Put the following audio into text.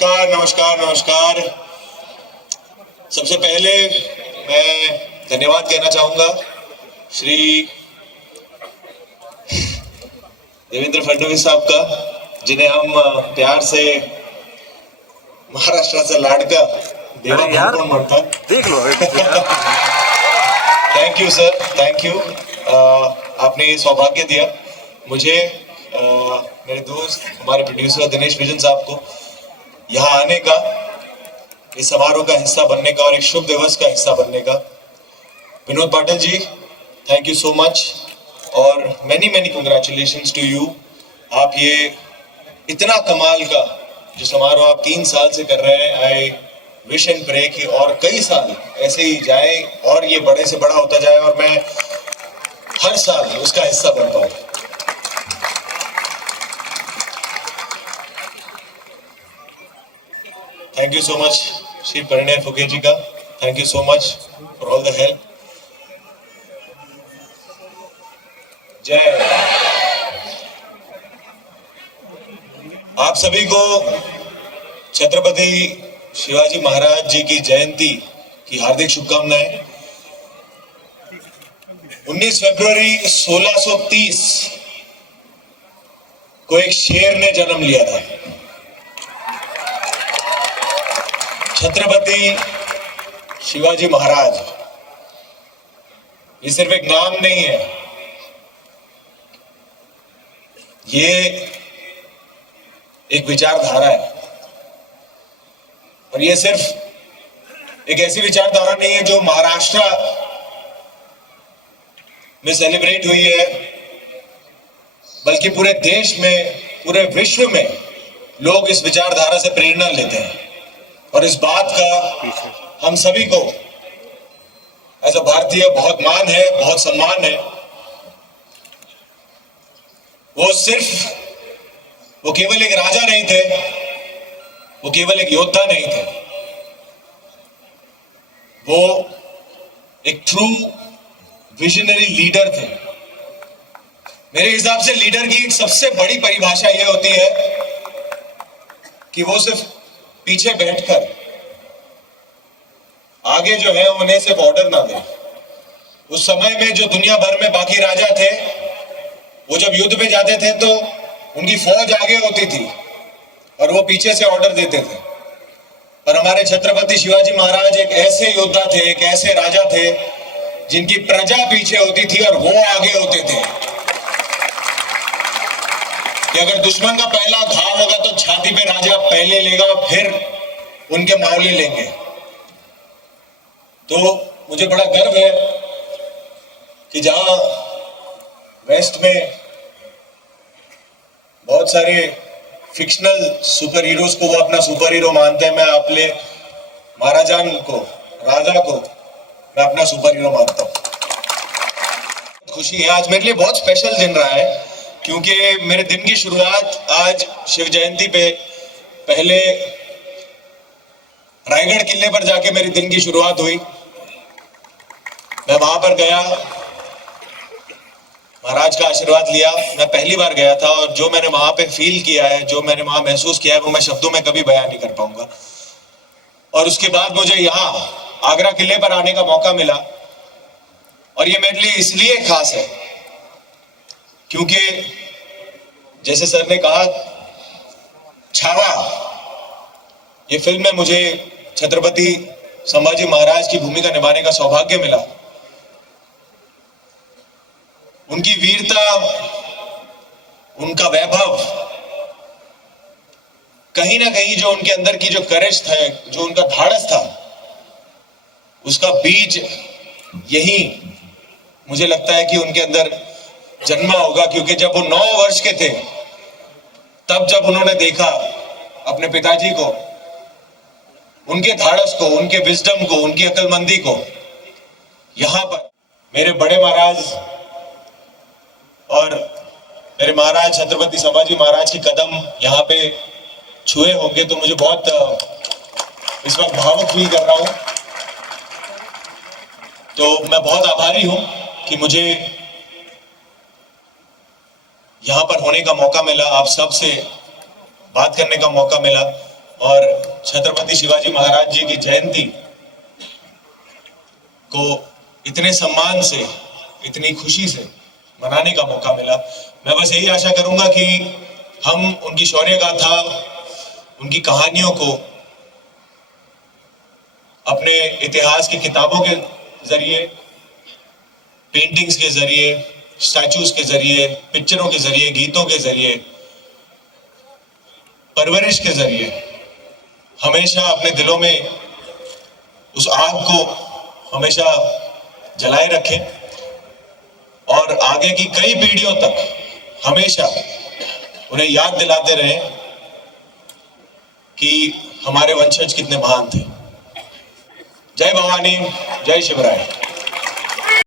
नमस्कार नमस्कार नमस्कार। सबसे पहले मैं धन्यवाद कहना चाहूंगा श्री देवेंद्र फडणवीस साहब का, जिन्हें हम प्यार से महाराष्ट्र से लाडका देवा भाऊ कौन म्हणता, देख लो। Thank you sir, thank you. आपने ये सौभाग्य दिया मुझे, मेरे दोस्त हमारे प्रोड्यूसर दिनेश विजन साहब को यहाँ आने का, इस समारोह का हिस्सा बनने का और एक शुभ दिवस का हिस्सा बनने का। Vinod Patil ji, thank you so much और many many congratulations to you. आप ये इतना कमाल का जो समारोह आप 3 साल से कर रहे हैं, आई विश एंड प्रे कि और कई साल ऐसे ही जाए और ये बड़े से बड़ा होता जाए और मैं हर साल उसका हिस्सा बन पाऊं। Thank you so much Shri Parinay Phuke जी का, thank you so much for all the help. जय। आप सभी को छत्रपति शिवाजी महाराज जी की जयंती की हार्दिक शुभकामनाएं। 19 फरवरी 1630 को एक शेर ने जन्म लिया था। छत्रपति शिवाजी महाराज, ये सिर्फ एक नाम नहीं है, ये एक विचारधारा है। और ये सिर्फ एक ऐसी विचारधारा नहीं है जो महाराष्ट्र में सेलिब्रेट हुई है, बल्कि पूरे देश में, पूरे विश्व में लोग इस विचारधारा से प्रेरणा लेते हैं। और इस बात का हम सभी को एज अ भारतीय बहुत मान है, बहुत सम्मान है। वो केवल एक राजा नहीं थे, वो केवल एक योद्धा नहीं थे, वो एक ट्रू विजनरी लीडर थे। मेरे हिसाब से लीडर की एक सबसे बड़ी परिभाषा यह होती है कि वो सिर्फ पीछे बैठकर आगे जो है उन्हें सिर्फ ऑर्डर ना दे। उस समय में जो दुनिया भर में बाकी राजा थे, वो जब युद्ध पे जाते थे तो उनकी फौज आगे होती थी और वो पीछे से ऑर्डर देते थे। पर हमारे छत्रपति शिवाजी महाराज एक ऐसे योद्धा थे, एक ऐसे राजा थे जिनकी प्रजा पीछे होती थी और वो आगे होते थे कि अगर दुश्मन का पहला घाव होगा तो छाती पे राजा पहले लेगा और फिर उनके मावले लेंगे। तो मुझे बड़ा गर्व है कि जहां वेस्ट में बहुत सारे फिक्शनल सुपर हीरोज को वो अपना सुपर हीरो मानते हैं, मैं अपने महाराजान को, राजा को मैं अपना सुपर हीरो मानता हूं। खुशी है, आज मेरे लिए बहुत स्पेशल दिन रहा है क्योंकि मेरे दिन की शुरुआत आज शिव जयंती पे पहले रायगढ़ किले पर जाके मेरी दिन की शुरुआत हुई। मैं वहां पर गया, महाराज का आशीर्वाद लिया। मैं पहली बार गया था और जो मैंने वहां पे फील किया है, जो मैंने वहां महसूस किया है, वो मैं शब्दों में कभी बयान नहीं कर पाऊंगा। और उसके बाद मुझे यहाँ आगरा किले पर आने का मौका मिला और ये मेरे लिए इसलिए खास है क्योंकि जैसे सर ने कहा, छावा ये फिल्म में मुझे छत्रपति संभाजी महाराज की भूमिका निभाने का सौभाग्य मिला। उनकी वीरता, उनका वैभव, कहीं ना कहीं जो उनके अंदर की जो करेज था, जो उनका धाड़स था, उसका बीज यही मुझे लगता है कि उनके अंदर जन्मा होगा। क्योंकि जब वो 9 वर्ष के थे, तब जब उन्होंने देखा अपने पिताजी को, उनके धाड़स को, उनके विजडम को, उनकी अक्लमंदी को, यहां पर मेरे बड़े महाराज और मेरे महाराज छत्रपति संभाजी महाराज के कदम यहाँ पे छुए होंगे, तो मुझे बहुत इस वक्त भावुक फील कर रहा हूं। तो मैं बहुत आभारी हूं कि मुझे यहां पर होने का मौका मिला, आप सब से बात करने का मौका मिला और छत्रपति शिवाजी महाराज जी की जयंती को इतने सम्मान से, इतनी खुशी से मनाने का मौका मिला। मैं बस यही आशा करूंगा कि हम उनकी शौर्य गाथा, उनकी कहानियों को अपने इतिहास की किताबों के जरिए, पेंटिंग्स के जरिए, स्टैचूज के जरिए, पिक्चरों के जरिए, गीतों के जरिए, परवरिश के जरिए हमेशा अपने दिलों में उस आग को हमेशा जलाए रखें और आगे की कई पीढ़ियों तक हमेशा उन्हें याद दिलाते रहें कि हमारे वंशज कितने महान थे। जय भवानी, जय शिवराय।